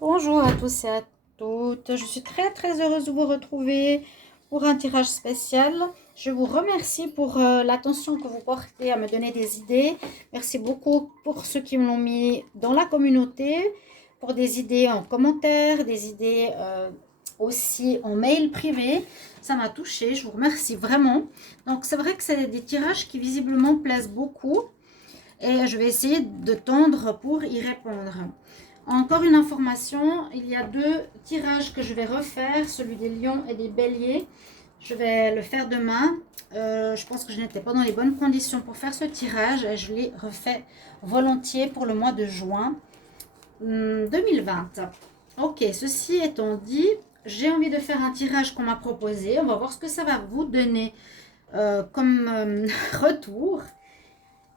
Bonjour à tous et à toutes. Je suis très heureuse de vous retrouver pour un tirage spécial. Je vous remercie pour l'attention que vous portez à me donner des idées. Merci beaucoup pour ceux qui me l'ont mis dans la communauté, pour des idées en commentaire, des idées aussi en mail privé. Ça m'a touchée, je vous remercie vraiment. Donc c'est vrai que c'est des tirages qui visiblement plaisent beaucoup et je vais essayer de tendre pour y répondre. Encore une information, il y a deux tirages que je vais refaire, celui des lions et des béliers. Je vais le faire demain. Je pense que je n'étais pas dans les bonnes conditions pour faire ce tirage et je l'ai refait volontiers pour le mois de juin 2020. Ok, ceci étant dit, j'ai envie de faire un tirage qu'on m'a proposé. On va voir ce que ça va vous donner comme retour.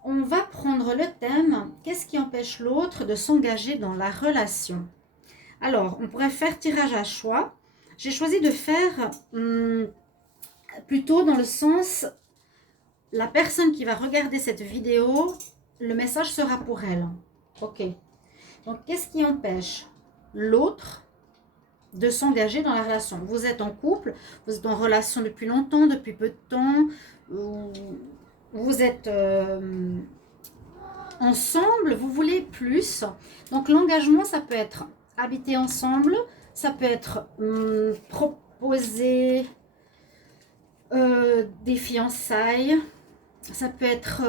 On va prendre le thème « Qu'est-ce qui empêche l'autre de s'engager dans la relation ?» Alors, on pourrait faire tirage à choix. J'ai choisi de faire plutôt dans le sens, la personne qui va regarder cette vidéo, le message sera pour elle. Ok. Donc, qu'est-ce qui empêche l'autre de s'engager dans la relation? Vous êtes en couple, vous êtes en relation depuis longtemps, depuis peu de temps, vous êtes ensemble, vous voulez plus. Donc l'engagement, ça peut être habiter ensemble, ça peut être proposer des fiançailles, ça peut être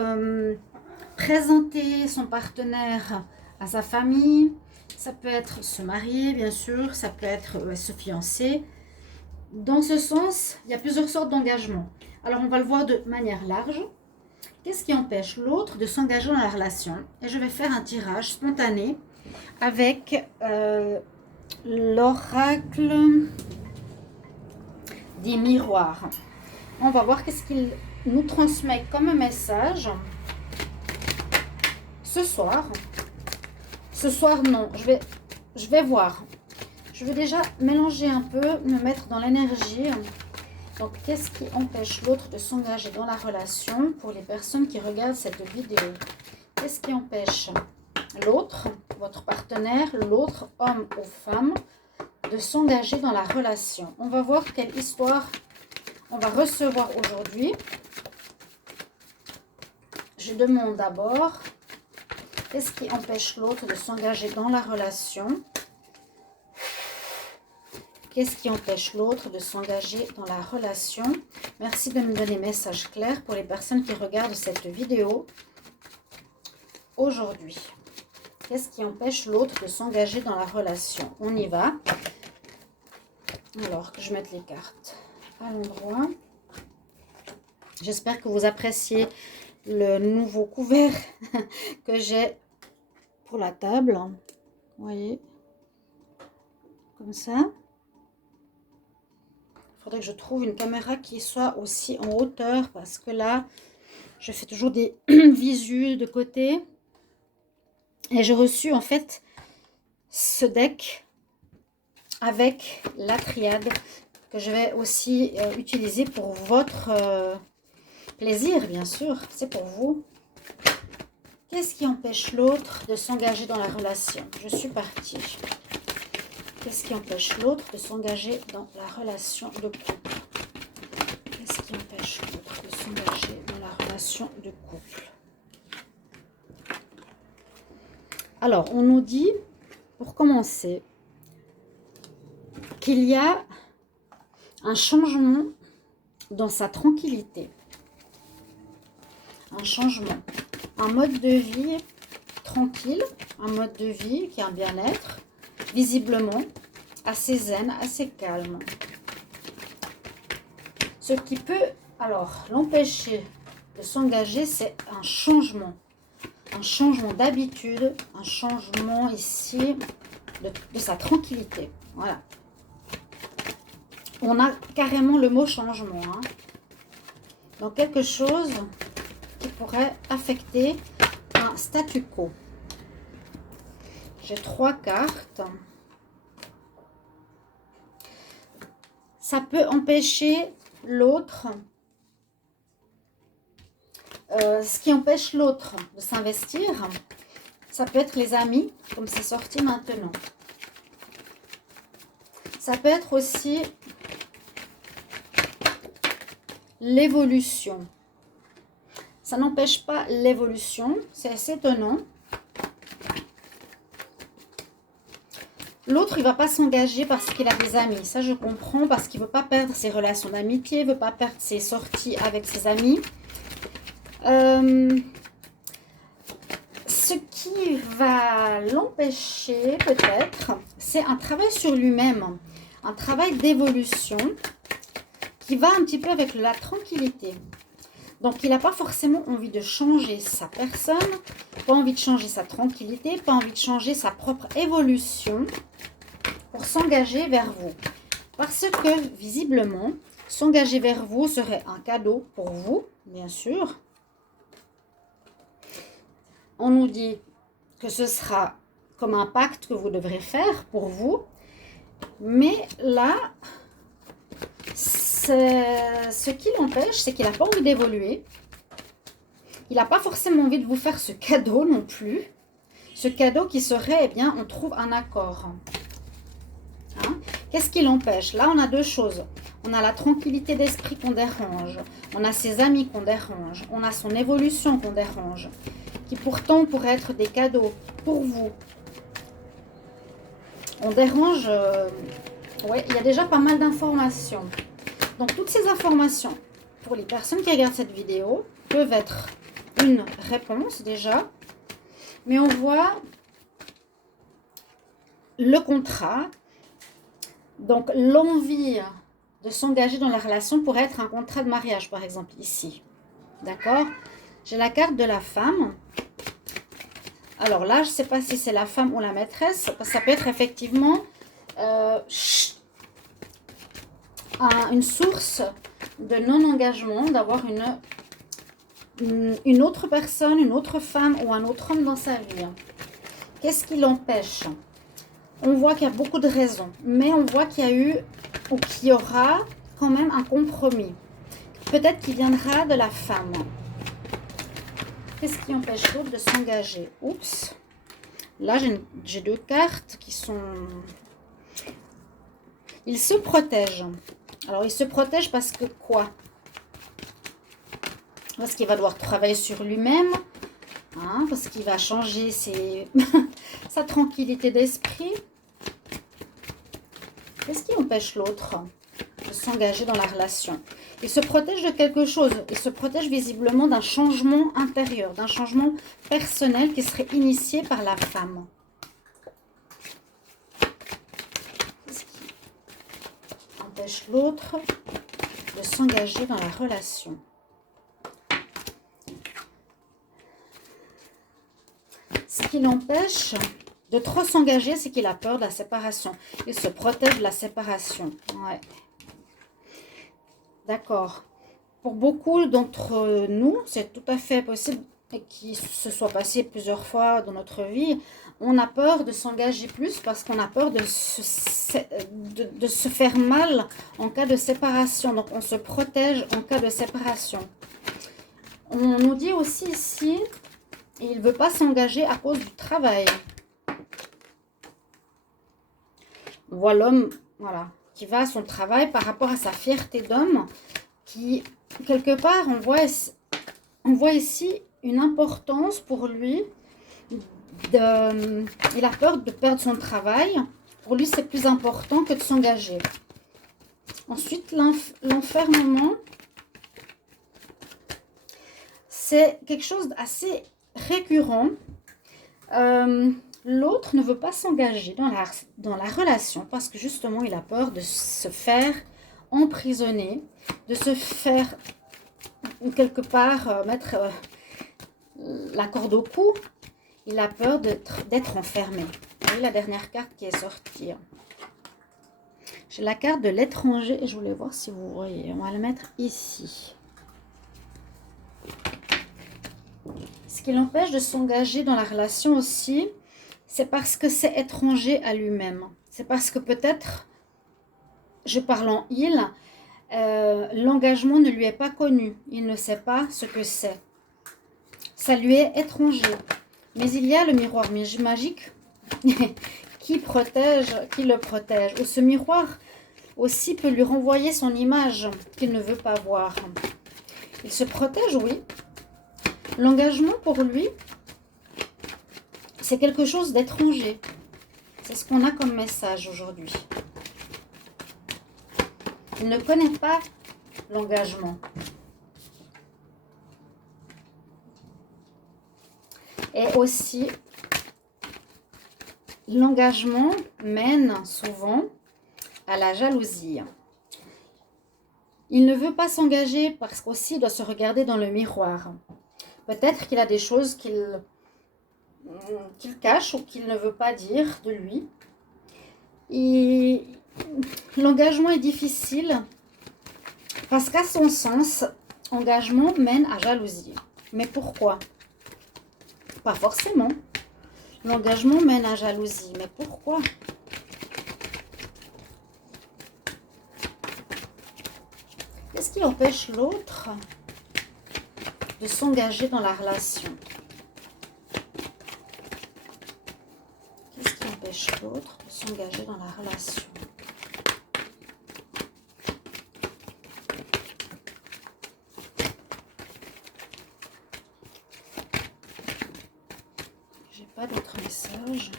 présenter son partenaire à sa famille, ça peut être se marier bien sûr, ça peut être se fiancer. Dans ce sens, il y a plusieurs sortes d'engagement. Alors on va le voir de manière large. Qu'est-ce qui empêche l'autre de s'engager dans la relation? Et je vais faire un tirage spontané avec l'oracle des miroirs. On va voir qu'est-ce qu'il nous transmet comme message ce soir. Ce soir, non. Je vais voir. Je vais déjà mélanger un peu, me mettre dans l'énergie. Donc, qu'est-ce qui empêche l'autre de s'engager dans la relation pour les personnes qui regardent cette vidéo? Qu'est-ce qui empêche l'autre, votre partenaire, l'autre, homme ou femme, de s'engager dans la relation? On va voir quelle histoire on va recevoir aujourd'hui. Je demande d'abord, qu'est-ce qui empêche l'autre de s'engager dans la relation? Qu'est-ce qui empêche l'autre de s'engager dans la relation? Merci de me donner message clair pour les personnes qui regardent cette vidéo aujourd'hui. Qu'est-ce qui empêche l'autre de s'engager dans la relation? On y va. Alors que je mette les cartes à l'endroit. J'espère que vous appréciez le nouveau couvert que j'ai pour la table. Vous voyez, comme ça. Il faudrait que je trouve une caméra qui soit aussi en hauteur parce que là, je fais toujours des visus de côté. Et j'ai reçu en fait ce deck avec la triade que je vais aussi utiliser pour votre plaisir, bien sûr. C'est pour vous. Qu'est-ce qui empêche l'autre de s'engager dans la relation? Je suis partie. Qu'est-ce qui empêche l'autre de s'engager dans la relation de couple? Qu'est-ce qui empêche l'autre de s'engager dans la relation de couple? Alors, on nous dit, pour commencer, qu'il y a un changement dans sa tranquillité. Un changement. Un mode de vie tranquille, un mode de vie qui a un bien-être, visiblement assez zen, assez calme. Ce qui peut alors l'empêcher de s'engager, c'est un changement d'habitude, un changement ici de sa tranquillité. Voilà. On a carrément le mot changement. Hein. Donc quelque chose qui pourrait affecter un statu quo. J'ai 3 cartes. Ça peut empêcher l'autre. Ce qui empêche l'autre de s'investir, ça peut être les amis, comme c'est sorti maintenant. Ça peut être aussi l'évolution. Ça n'empêche pas l'évolution, c'est assez étonnant. L'autre, il ne va pas s'engager parce qu'il a des amis. Ça, je comprends, parce qu'il ne veut pas perdre ses relations d'amitié, il ne veut pas perdre ses sorties avec ses amis. Ce qui va l'empêcher, peut-être, c'est un travail sur lui-même. Un travail d'évolution qui va un petit peu avec la tranquillité. Donc, il n'a pas forcément envie de changer sa personne, pas envie de changer sa tranquillité, pas envie de changer sa propre évolution pour s'engager vers vous. Parce que, visiblement, s'engager vers vous serait un cadeau pour vous, bien sûr. On nous dit que ce sera comme un pacte que vous devrez faire pour vous. Mais là, ce qui l'empêche, c'est qu'il n'a pas envie d'évoluer. Il n'a pas forcément envie de vous faire ce cadeau non plus. Ce cadeau qui serait, eh bien, on trouve un accord. Hein? Qu'est-ce qui l'empêche? Là, on a deux choses. On a la tranquillité d'esprit qu'on dérange. On a ses amis qu'on dérange. On a son évolution qu'on dérange. Qui pourtant pourraient être des cadeaux pour vous. On dérange... ouais, il y a déjà pas mal d'informations. Donc, toutes ces informations, pour les personnes qui regardent cette vidéo, peuvent être une réponse déjà. Mais on voit le contrat. Donc, l'envie de s'engager dans la relation pourrait être un contrat de mariage, par exemple, ici. D'accord? J'ai la carte de la femme. Alors là, je ne sais pas si c'est la femme ou la maîtresse. Parce que ça peut être effectivement une source de non-engagement, d'avoir une autre personne, une autre femme ou un autre homme dans sa vie. Qu'est-ce qui l'empêche? On voit qu'il y a beaucoup de raisons, mais on voit qu'il y a eu ou qu'il y aura quand même un compromis. Peut-être qu'il viendra de la femme. Qu'est-ce qui empêche l'autre de s'engager? Oups. Là, j'ai deux cartes qui sont... Il se protège. Alors, il se protège parce que quoi? Parce qu'il va devoir travailler sur lui-même. Hein, parce qu'il va changer sa tranquillité d'esprit. Qu'est-ce qui empêche l'autre de s'engager dans la relation? Il se protège de quelque chose. Il se protège visiblement d'un changement intérieur, d'un changement personnel qui serait initié par la femme. Qu'est-ce qui empêche l'autre de s'engager dans la relation? Ce qui l'empêche de trop s'engager, c'est qu'il a peur de la séparation. Il se protège de la séparation. Ouais. D'accord. Pour beaucoup d'entre nous, c'est tout à fait possible qu'il se soit passé plusieurs fois dans notre vie. On a peur de s'engager plus parce qu'on a peur de se faire mal en cas de séparation. Donc, on se protège en cas de séparation. On nous dit aussi ici, il ne veut pas s'engager à cause du travail. On voit l'homme, voilà, qui va à son travail par rapport à sa fierté d'homme, qui, quelque part, on voit ici une importance pour lui. Il a peur de perdre son travail. Pour lui, c'est plus important que de s'engager. Ensuite, l'enfermement, c'est quelque chose d'assez récurrent. L'autre ne veut pas s'engager dans la relation parce que justement, il a peur de se faire emprisonner, de se faire quelque part mettre la corde au cou. Il a peur d'être enfermé. Vous voyez la dernière carte qui est sortie. J'ai la carte de l'étranger et je voulais voir si vous voyez. On va la mettre ici. Ce qui l'empêche de s'engager dans la relation aussi, c'est parce que c'est étranger à lui-même. C'est parce que peut-être, je parle en il, l'engagement ne lui est pas connu. Il ne sait pas ce que c'est. Ça lui est étranger. Mais il y a le miroir magique qui le protège. Ou ce miroir aussi peut lui renvoyer son image qu'il ne veut pas voir. Il se protège, oui. L'engagement pour lui, c'est quelque chose d'étranger. C'est ce qu'on a comme message aujourd'hui. Il ne connaît pas l'engagement. Et aussi, l'engagement mène souvent à la jalousie. Il ne veut pas s'engager parce qu'aussi il doit se regarder dans le miroir. Peut-être qu'il a des choses qu'il cache ou qu'il ne veut pas dire de lui. Et l'engagement est difficile parce qu'à son sens, engagement mène à jalousie. Mais pourquoi? Pas forcément. L'engagement mène à jalousie. Mais pourquoi? Qu'est-ce qui empêche l'autre de s'engager dans la relation? Qu'est-ce qui empêche l'autre de s'engager dans la relation? J'ai pas d'autres messages.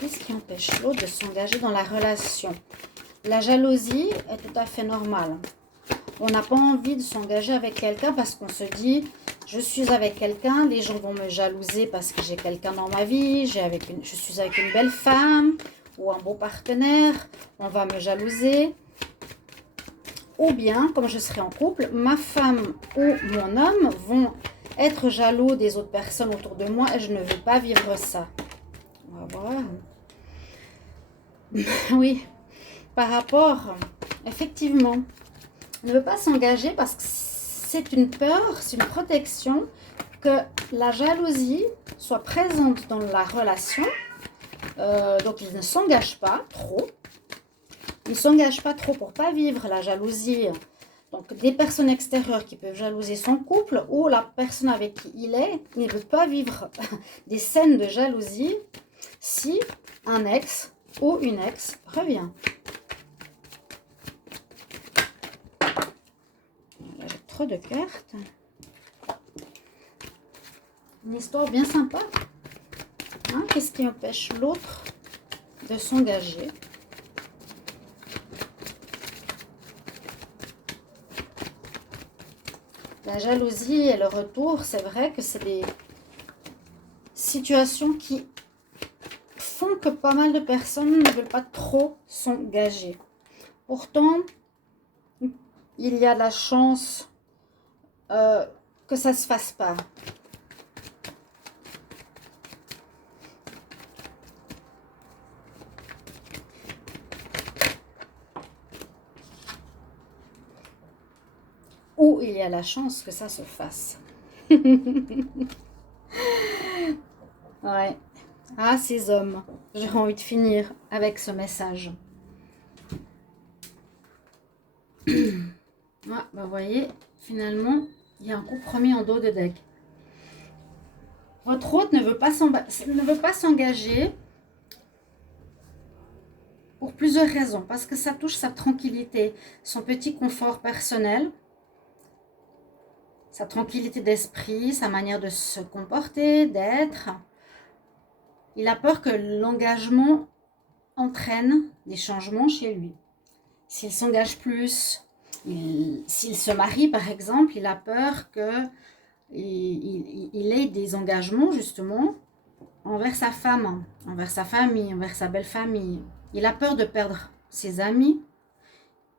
Qu'est-ce qui empêche l'autre de s'engager dans la relation? La jalousie est tout à fait normale. On n'a pas envie de s'engager avec quelqu'un parce qu'on se dit, je suis avec quelqu'un, les gens vont me jalouser parce que j'ai quelqu'un dans ma vie, je suis avec une belle femme ou un beau partenaire, on va me jalouser. Ou bien, comme je serai en couple, ma femme ou mon homme vont être jaloux des autres personnes autour de moi et je ne veux pas vivre ça. On va voir. Oui. Par rapport, effectivement, on ne veut pas s'engager parce que c'est une peur, c'est une protection que la jalousie soit présente dans la relation. Donc, il ne s'engage pas trop. Il ne s'engage pas trop pour ne pas vivre la jalousie. Donc, des personnes extérieures qui peuvent jalouser son couple ou la personne avec qui il ne veut pas vivre des scènes de jalousie si un ex ou une ex revient. J'ai trop de cartes. Une histoire bien sympa. Hein? Qu'est-ce qui empêche l'autre de s'engager? La jalousie et le retour, c'est vrai que c'est des situations qui font que pas mal de personnes ne veulent pas trop s'engager. Pourtant, il y a la chance que ça ne se fasse pas. Ou il y a la chance que ça se fasse. Ouais. Ah, ces hommes. J'ai envie de finir avec ce message. Ah, bah vous voyez, finalement, il y a un compromis en dos de deck. Votre hôte ne veut pas s'engager pour plusieurs raisons. Parce que ça touche sa tranquillité, son petit confort personnel, sa tranquillité d'esprit, sa manière de se comporter, d'être. Il a peur que l'engagement entraîne des changements chez lui. S'il s'engage plus, s'il se marie par exemple, il a peur qu'il ait des engagements justement envers sa femme, envers sa famille, envers sa belle famille. Il a peur de perdre ses amis.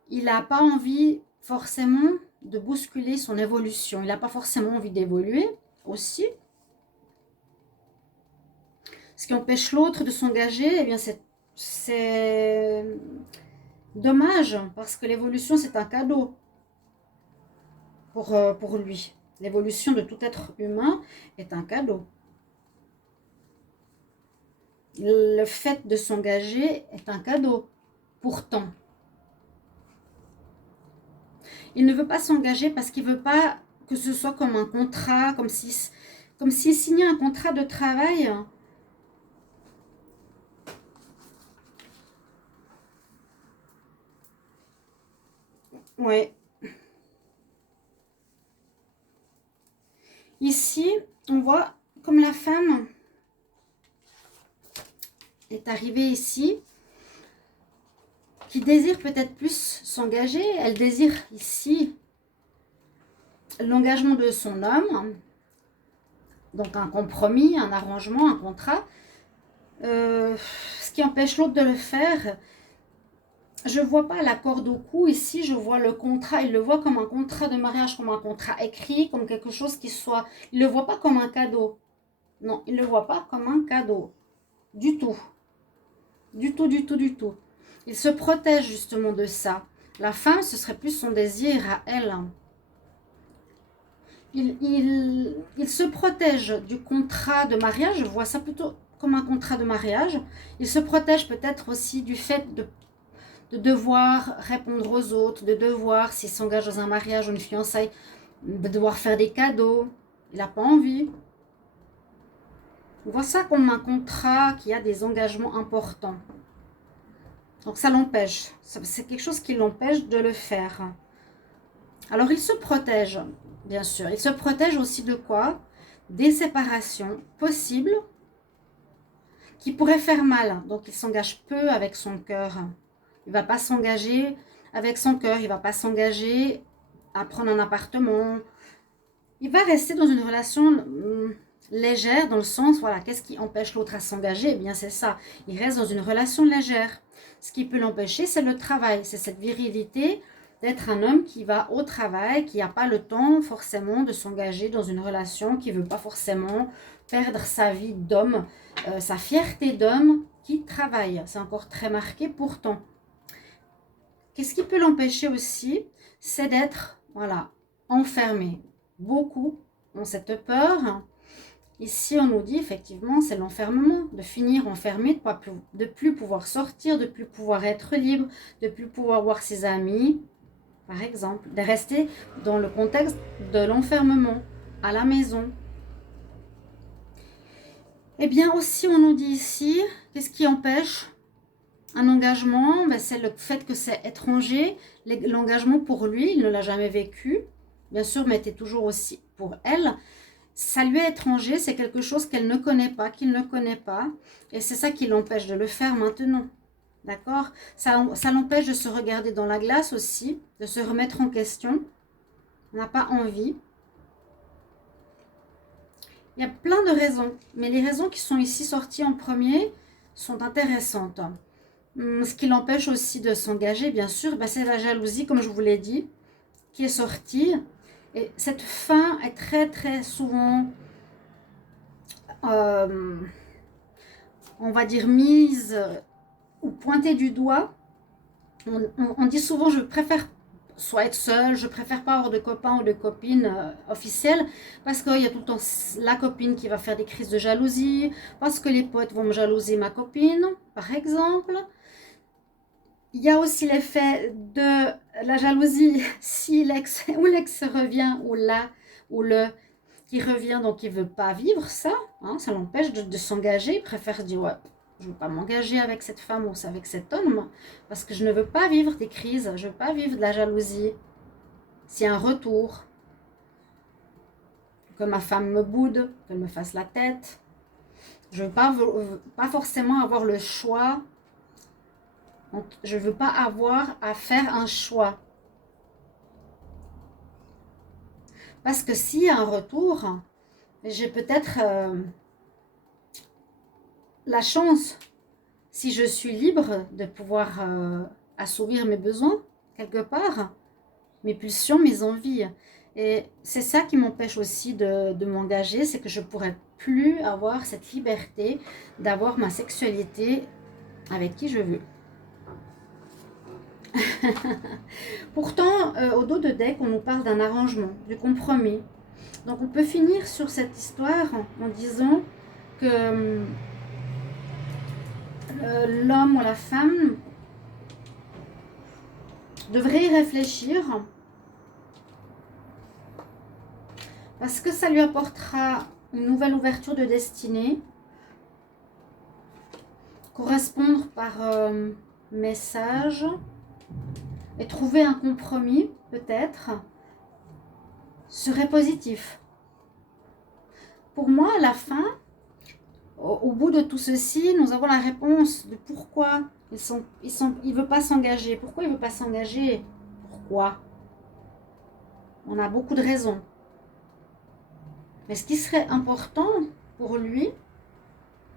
Il n'a pas envie forcément de bousculer son évolution. Il n'a pas forcément envie d'évoluer aussi. Ce qui empêche l'autre de s'engager, eh bien c'est dommage, parce que l'évolution, c'est un cadeau pour lui. L'évolution de tout être humain est un cadeau. Le fait de s'engager est un cadeau. Pourtant, il ne veut pas s'engager parce qu'il ne veut pas que ce soit comme un contrat, comme s'il signait un contrat de travail Ouais. Ici, on voit comme la femme est arrivée ici, qui désire peut-être plus s'engager. Elle désire ici l'engagement de son homme, donc un compromis, un arrangement, un contrat. Ce qui empêche l'autre de le faire. Je ne vois pas la corde au cou ici, je vois le contrat. Il le voit comme un contrat de mariage, comme un contrat écrit, comme quelque chose qui soit... Il ne le voit pas comme un cadeau. Non, il ne le voit pas comme un cadeau. Du tout. Du tout, du tout, du tout. Il se protège justement de ça. La femme, ce serait plus son désir à elle. Il se protège du contrat de mariage. Je vois ça plutôt comme un contrat de mariage. Il se protège peut-être aussi du fait de devoir répondre aux autres, de devoir, s'il s'engage dans un mariage ou une fiançaille, de devoir faire des cadeaux. Il n'a pas envie. On voit ça comme un contrat qui a des engagements importants. Donc ça l'empêche. C'est quelque chose qui l'empêche de le faire. Alors il se protège, bien sûr. Il se protège aussi de quoi? Des séparations possibles qui pourraient faire mal. Donc il s'engage peu avec son cœur. Il ne va pas s'engager avec son cœur. Il ne va pas s'engager à prendre un appartement. Il va rester dans une relation légère, dans le sens, voilà, qu'est-ce qui empêche l'autre à s'engager? Eh bien c'est ça. Il reste dans une relation légère. Ce qui peut l'empêcher, c'est le travail. C'est cette virilité d'être un homme qui va au travail, qui n'a pas le temps forcément de s'engager dans une relation, qui ne veut pas forcément perdre sa vie d'homme, sa fierté d'homme qui travaille. C'est encore très marqué pourtant. Qu'est-ce qui peut l'empêcher aussi? C'est d'être, voilà, enfermé. Beaucoup ont cette peur. Ici, on nous dit effectivement, c'est l'enfermement, de finir enfermé, de plus pouvoir sortir, de plus pouvoir être libre, de plus pouvoir voir ses amis, par exemple, de rester dans le contexte de l'enfermement, à la maison. Eh bien aussi, on nous dit ici, qu'est-ce qui empêche un engagement? Ben, c'est le fait que c'est étranger. L'engagement pour lui, il ne l'a jamais vécu. Bien sûr, mais était toujours aussi pour elle. Ça lui est étranger, c'est quelque chose qu'elle ne connaît pas, qu'il ne connaît pas. Et c'est ça qui l'empêche de le faire maintenant. D'accord? Ça l'empêche de se regarder dans la glace aussi, de se remettre en question. On n'a pas envie. Il y a plein de raisons, mais les raisons qui sont ici sorties en premier sont intéressantes. Ce qui l'empêche aussi de s'engager, bien sûr, ben c'est la jalousie, comme je vous l'ai dit, qui est sortie. Et cette fin est très très souvent, on va dire, mise ou pointée du doigt. On dit souvent, je préfère soit être seule, je préfère pas avoir de copains ou de copines officielles, parce qu'il y a tout le temps la copine qui va faire des crises de jalousie, parce que les potes vont me jalouser ma copine, par exemple. Il y a aussi l'effet de la jalousie si l'ex ou l'ex revient, ou le qui revient, donc il ne veut pas vivre ça, hein, ça l'empêche de s'engager, il préfère dire ouais, je ne veux pas m'engager avec cette femme ou avec cet homme, parce que je ne veux pas vivre des crises, je ne veux pas vivre de la jalousie. S'il y a un retour, que ma femme me boude, qu'elle me fasse la tête, je ne veux pas forcément avoir le choix. Je ne veux pas avoir à faire un choix. Parce que s'il y a un retour, j'ai peut-être la chance, si je suis libre, de pouvoir assouvir mes besoins, quelque part, mes pulsions, mes envies. Et c'est ça qui m'empêche aussi de m'engager, c'est que je ne pourrais plus avoir cette liberté d'avoir ma sexualité avec qui je veux. Pourtant, au dos de deck, on nous parle d'un arrangement, du compromis. Donc on peut finir sur cette histoire en disant que l'homme ou la femme devrait y réfléchir, parce que ça lui apportera une nouvelle ouverture de destinée, correspondre par message et trouver un compromis, peut-être, serait positif. Pour moi, à la fin, au bout de tout ceci, nous avons la réponse de pourquoi il veut pas s'engager. Pourquoi il veut pas s'engager? Pourquoi? On a beaucoup de raisons. Mais ce qui serait important pour lui,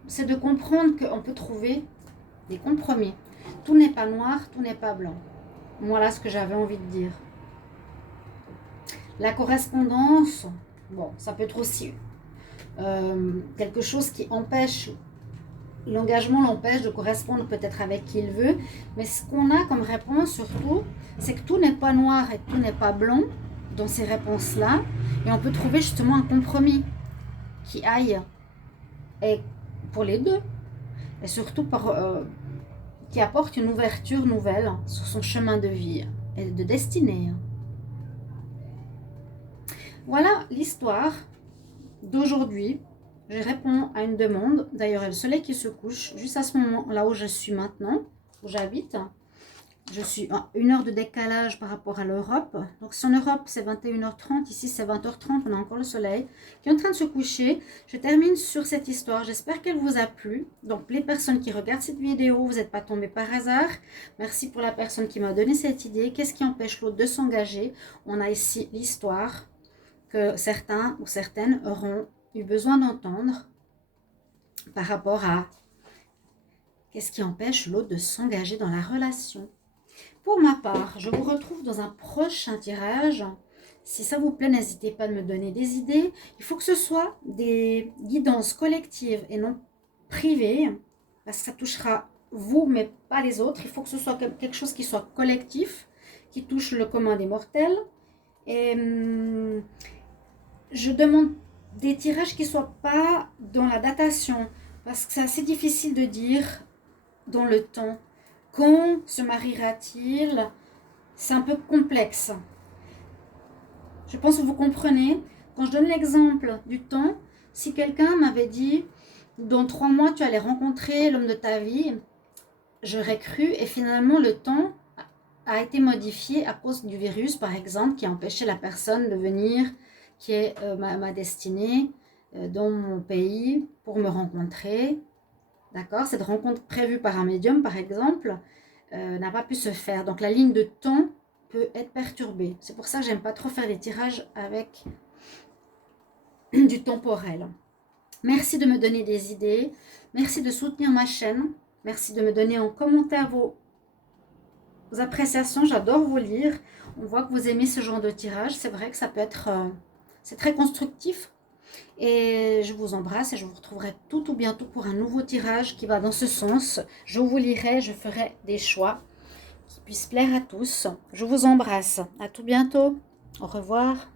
c'est de comprendre qu'on peut trouver des compromis. Tout n'est pas noir, tout n'est pas blanc. Voilà ce que j'avais envie de dire. La correspondance, bon, ça peut être aussi quelque chose qui empêche, l'engagement l'empêche de correspondre peut-être avec qui il veut, mais ce qu'on a comme réponse surtout, c'est que tout n'est pas noir et tout n'est pas blanc dans ces réponses-là, et on peut trouver justement un compromis qui aille et pour les deux, et surtout qui apporte une ouverture nouvelle sur son chemin de vie et de destinée. Voilà l'histoire d'aujourd'hui. Je réponds à une demande. D'ailleurs, il y a le soleil qui se couche juste à ce moment là où je suis maintenant, où j'habite. Je suis à 1 heure de décalage par rapport à l'Europe. Donc, si en Europe, c'est 21h30, ici, c'est 20h30, on a encore le soleil qui est en train de se coucher. Je termine sur cette histoire. J'espère qu'elle vous a plu. Donc, les personnes qui regardent cette vidéo, vous n'êtes pas tombés par hasard. Merci pour la personne qui m'a donné cette idée. Qu'est-ce qui empêche l'autre de s'engager? On a ici l'histoire que certains ou certaines auront eu besoin d'entendre par rapport à qu'est-ce qui empêche l'autre de s'engager dans la relation. Pour ma part, je vous retrouve dans un prochain tirage. Si ça vous plaît, n'hésitez pas à me donner des idées. Il faut que ce soit des guidances collectives et non privées, parce que ça touchera vous, mais pas les autres. Il faut que ce soit quelque chose qui soit collectif, qui touche le commun des mortels. Et je demande des tirages qui ne soient pas dans la datation, parce que c'est assez difficile de dire dans le temps. Quand se mariera-t-il? C'est un peu complexe. Je pense que vous comprenez. Quand je donne l'exemple du temps, si quelqu'un m'avait dit dans 3 mois tu allais rencontrer l'homme de ta vie, j'aurais cru, et finalement le temps a été modifié à cause du virus par exemple, qui a empêché la personne de venir, qui est ma destinée dans mon pays pour me rencontrer. D'accord, cette rencontre prévue par un médium, par exemple, n'a pas pu se faire. Donc, la ligne de temps peut être perturbée. C'est pour ça que j'aime pas trop faire les tirages avec du temporel. Merci de me donner des idées. Merci de soutenir ma chaîne. Merci de me donner en commentaire vos appréciations. J'adore vous lire. On voit que vous aimez ce genre de tirage. C'est vrai que ça peut être... c'est très constructif. Et je vous embrasse et je vous retrouverai tout ou bientôt pour un nouveau tirage qui va dans ce sens. Je vous lirai, je ferai des choix qui puissent plaire à tous. Je vous embrasse. À tout bientôt. Au revoir.